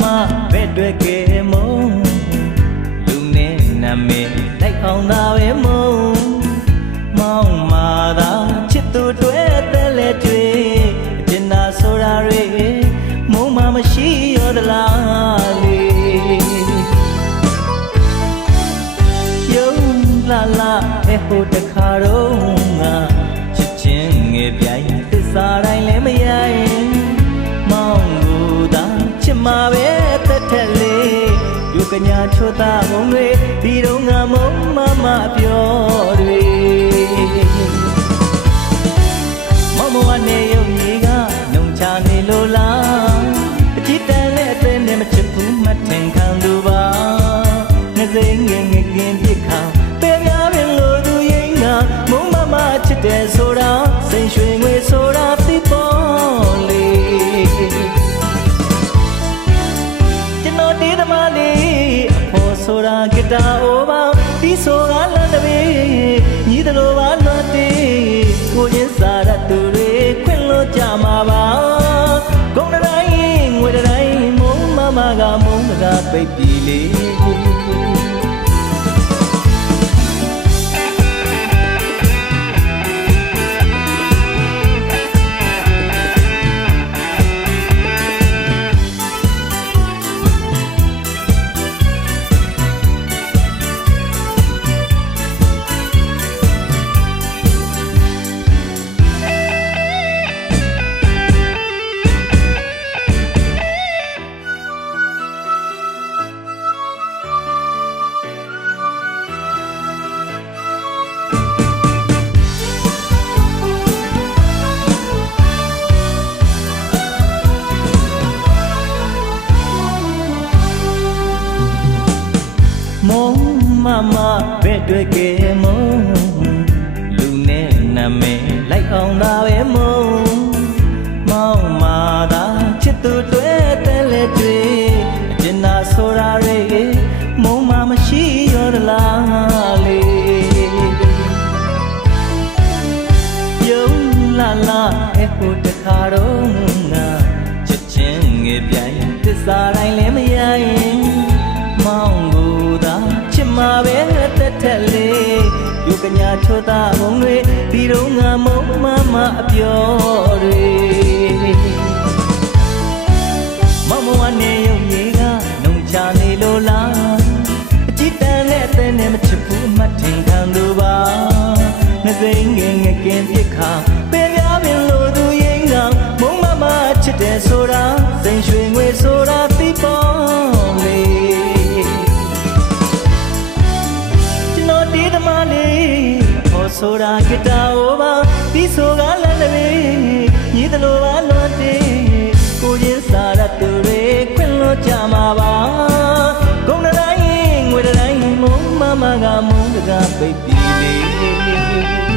မဘဲ့တွက်ကဲမုံလူနဲ့နာမည်လိုက်အောင်သာပဲမုံမောင်မာသာချစ်သူတွေတဲ့လေတွေအကျဉ်းသာဆိုတာတွေမုံမမရှိရောသလားလေယုံလာလာအဲဟိုတခါတော့ငါချစ်ချင်းငယ်ပြိုင်သစ္စာတိုင်းလည်းမယိုင်မောင်ကိုသာချစ်မှာပဲတက်ထက်လေးယူ ကညာချိုးသားမုံတွေဒီတော့ငါမုံမမပြောတွေမမဝနေယုံကြီးကနှုံချနေလို့လားအကြည့်တန်နဲ့အသေးနဲ့မချစ်ဘူးမထင်ခံသူပါငစိငယ်ငယ်ကင်းပြစ်ခါပဲ တာဂီတာအိုပါဒီဆိုကလမ်းတပည့်ညီတလိုပါလွတ်တေးကိုချင်းစားရသူတွေခွင့်လို့ကြမှာပါဂုံတိုင်းငွေတိုင်းမုံမမကမုံတကားပိတ်ပြီလေ မမဘဲ့တွက်ကဲမုံလူနဲ့နာမည်လိုက်အောင်သာပဲမုံမောင်မာသာချစ်သူတွေတဲ့လေတွေအကျဉ်းသာဆိုတာတွေမုံမမရှိရောသလားလေယုံလာလာအဲဟိုတခါတော့ငါချစ်ချင်းငယ်ပြိုင်သစ္စာ ယူကညာချိုးသားမုံတွေဒီတော့ငါမုံမမအပြော်တွေမမဝနေရုံကြီးကနှုံချနေလို့လားအကြည့်တန်နဲ့အသေးနဲ့မချစ်ဘူးအမှတ်ထင်ခံသူပါငစိမ့်ငယ်ငယ်ကင်းပြစ်ခါ ကပိတ်ပြီလေ